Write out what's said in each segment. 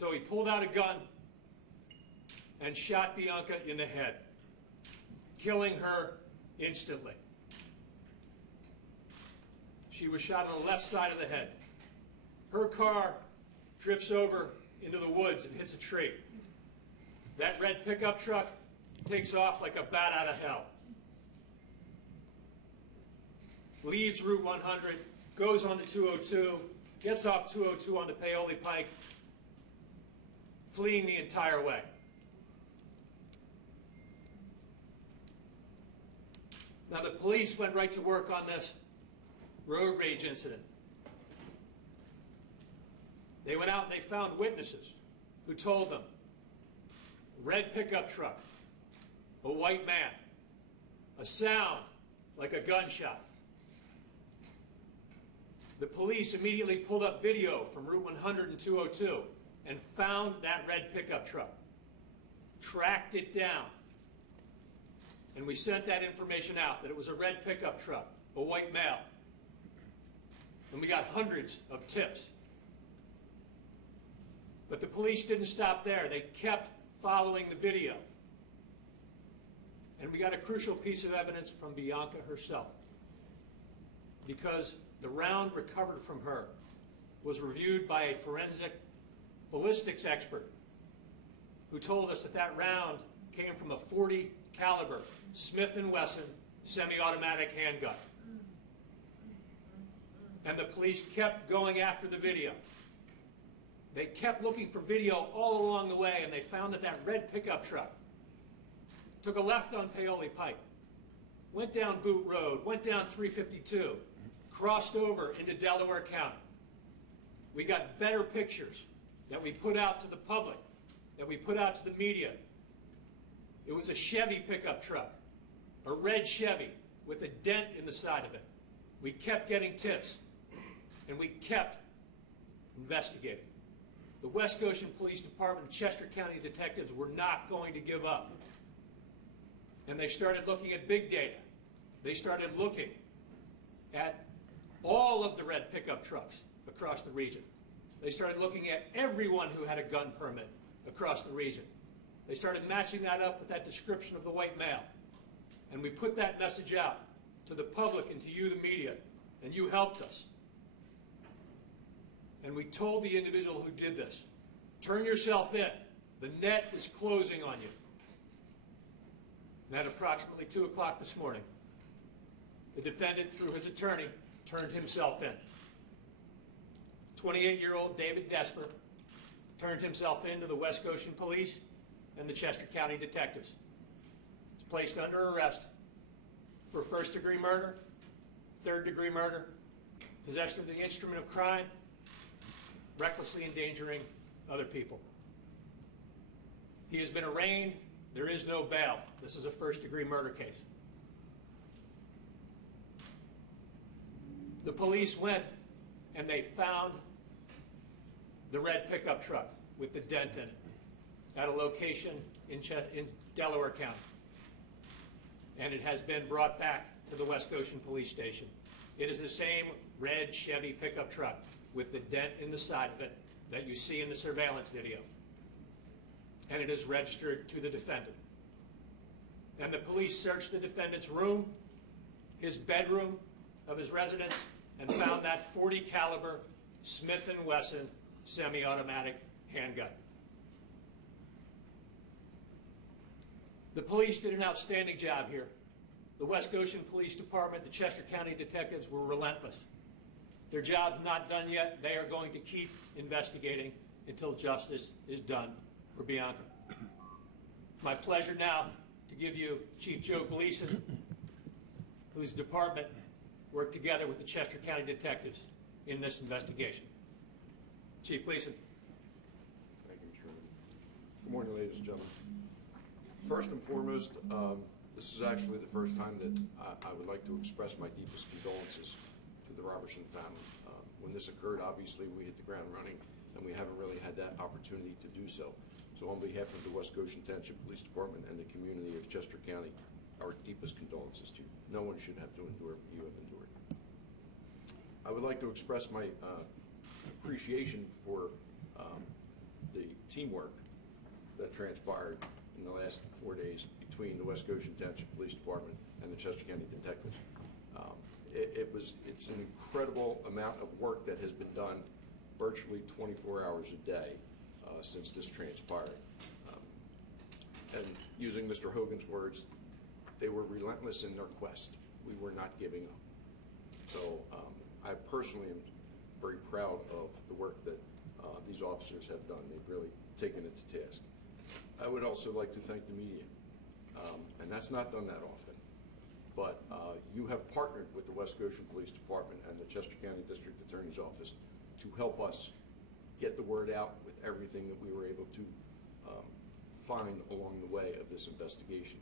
So he pulled out a gun and shot Bianca in the head, killing her instantly. She was shot on the left side of the head. Her car drifts over into the woods and hits a tree. That red pickup truck takes off like a bat out of hell. Leaves Route 100, goes on to 202, gets off 202 on the Paoli Pike, fleeing the entire way. Now the police went right to work on this road rage incident. They went out and they found witnesses who told them, red pickup truck, a white man, a sound like a gunshot. The police immediately pulled up video from Route 100 and 202 and found that red pickup truck, tracked it down, and we sent that information out that it was a red pickup truck, a white male. And we got hundreds of tips. But the police didn't stop there. They kept following the video. And we got a crucial piece of evidence from Bianca herself, because the round recovered from her was reviewed by a forensic ballistics expert who told us that that round came from a .40 caliber Smith & Wesson semi-automatic handgun. And the police kept going after the video. They kept looking for video all along the way, and they found that that red pickup truck took a left on Paoli Pike, went down Boot Road, went down 352, crossed over into Delaware County. We got better pictures that we put out to the public, that we put out to the media. It was a Chevy pickup truck, a red Chevy with a dent in the side of it. We kept getting tips, and we kept investigating. The West Goshen Police Department and Chester County detectives were not going to give up. And they started looking at big data. They started looking at all of the red pickup trucks across the region. They started looking at everyone who had a gun permit across the region. They started matching that up with that description of the white male. And we put that message out to the public and to you, the media, and you helped us. And we told the individual who did this, turn yourself in. The net is closing on you. And at approximately 2 o'clock this morning, the defendant, through his attorney, turned himself in. 28-year-old David Desper turned himself in to the West Goshen Police and the Chester County detectives. He's placed under arrest for first-degree murder, third-degree murder, possession of the instrument of crime, recklessly endangering other people. He has been arraigned. There is no bail. This is a first-degree murder case. The police went and they found the red pickup truck with the dent in it at a location in Delaware County. And it has been brought back to the West Goshen Police Station. It is the same red Chevy pickup truck with the dent in the side of it that you see in the surveillance video. And it is registered to the defendant. And the police searched the defendant's room, his bedroom of his residence, and found that .40 caliber Smith & Wesson semi-automatic handgun. The police did an outstanding job here. The West Goshen Police Department, the Chester County detectives were relentless. Their job's not done yet. They are going to keep investigating until justice is done for Bianca. My pleasure now to give you Chief Joe Gleason, whose department worked together with the Chester County detectives in this investigation. Chief Gleason. Thank you, Mr. Chairman. Good morning, ladies and gentlemen. First and foremost, this is actually the first time that I would like to express my deepest condolences to the Robertson family. When this occurred, obviously we hit the ground running, and we haven't really had that opportunity to do so. So on behalf of the West Goshen Township Police Department and the community of Chester County, our deepest condolences to you. No one should have to endure what you have endured. I would like to express my appreciation for the teamwork that transpired in the last 4 days between the West Goshen Township Police Department and the Chester County Detectives. It's an incredible amount of work that has been done virtually 24 hours a day since this transpired. And using Mr. Hogan's words, they were relentless in their quest. We were not giving up. So I personally am very proud of the work that these officers have done. They've really taken it to task. I would also like to thank the media, and that's not done that often. But you have partnered with the West Goshen Police Department and the Chester County District Attorney's Office to help us get the word out with everything that we were able to find along the way of this investigation.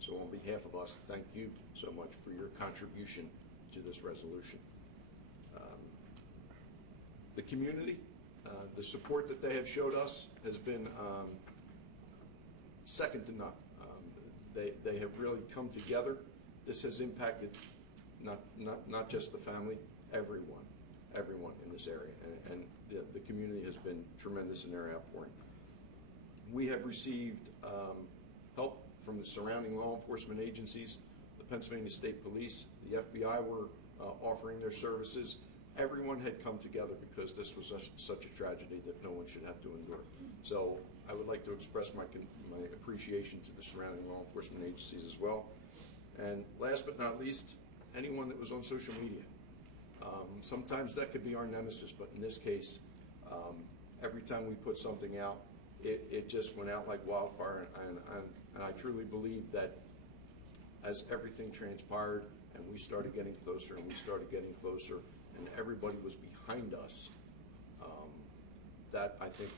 So on behalf of us, thank you so much for your contribution to this resolution. The community, the support that they have showed us has been second to none. They have really come together. This has impacted not just the family, everyone in this area, and the community has been tremendous in their outpouring. We have received help from the surrounding law enforcement agencies. The Pennsylvania State Police, the FBI were offering their services. Everyone had come together because this was such a tragedy that no one should have to endure. So I would like to express my appreciation to the surrounding law enforcement agencies as well. And last but not least, anyone that was on social media. Sometimes that could be our nemesis, but in this case, every time we put something out, it just went out like wildfire, and I truly believe that as everything transpired and we started getting closer and we started getting closer and everybody was behind us, that I think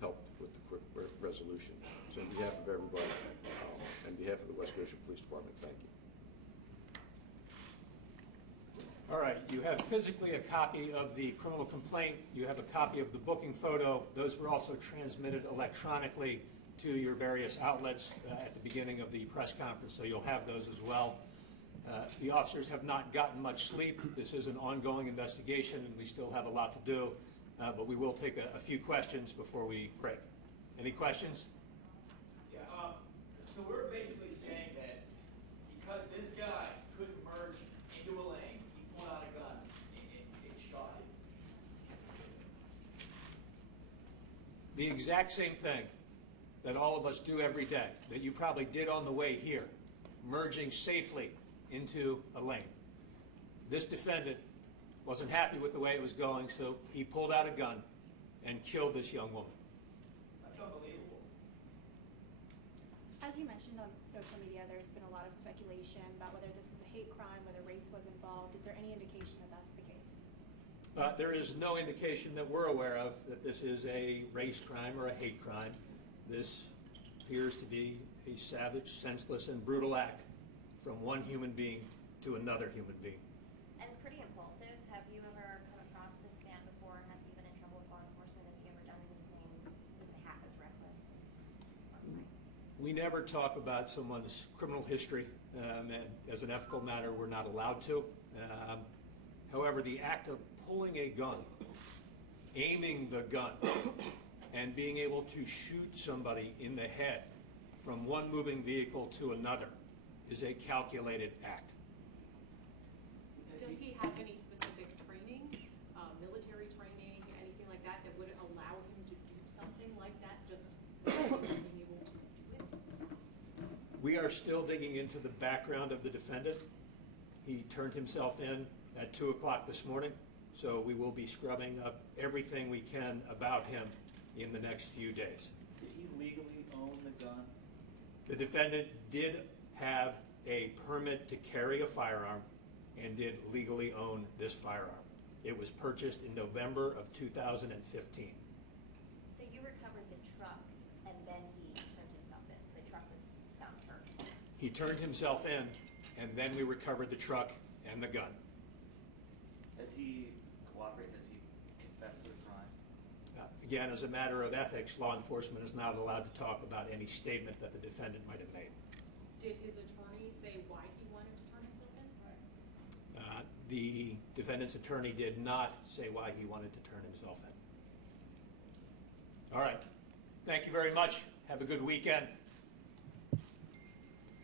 helped with the quick resolution. So on behalf of everybody, on behalf of the West Goshen Police Department, thank you. All right, you have physically a copy of the criminal complaint. You have a copy of the booking photo. Those were also transmitted electronically to your various outlets at the beginning of the press conference, so you'll have those as well. The officers have not gotten much sleep. This is an ongoing investigation, and we still have a lot to do, but we will take a few questions before we break. Any questions? Yeah, so we're basically saying that because this guy couldn't merge into a lane, he pulled out a gun and shot him. The exact same thing that all of us do every day, that you probably did on the way here, merging safely into a lane. This defendant wasn't happy with the way it was going, so he pulled out a gun and killed this young woman. That's unbelievable. As you mentioned on social media, there's been a lot of speculation about whether this was a hate crime, whether race was involved. Is there any indication that that's the case? There is no indication that we're aware of that this is a race crime or a hate crime. This appears to be a savage, senseless, and brutal act from one human being to another human being. And pretty impulsive. Have you ever come across this man before? Has he been in trouble with law enforcement? Has he ever done anything even half as reckless as? We never talk about someone's criminal history. And as an ethical matter, we're not allowed to. However, the act of pulling a gun, aiming the gun, and being able to shoot somebody in the head from one moving vehicle to another is a calculated act. Does he have any specific training, military training, anything like that, that would allow him to do something like that, just being able to do it? We are still digging into the background of the defendant. He turned himself in at 2 o'clock this morning, so we will be scrubbing up everything we can about him in the next few days. Did he legally own the gun? The defendant did have a permit to carry a firearm and did legally own this firearm. It was purchased in November of 2015. So you recovered the truck and then he turned himself in. The truck was found first. He turned himself in and then we recovered the truck and the gun. Has he cooperated? Has he confessed to the crime? Again, as a matter of ethics, law enforcement is not allowed to talk about any statement that the defendant might have made. Did his attorney say why he wanted to turn himself in? The defendant's attorney did not say why he wanted to turn himself in. All right. Thank you very much. Have a good weekend.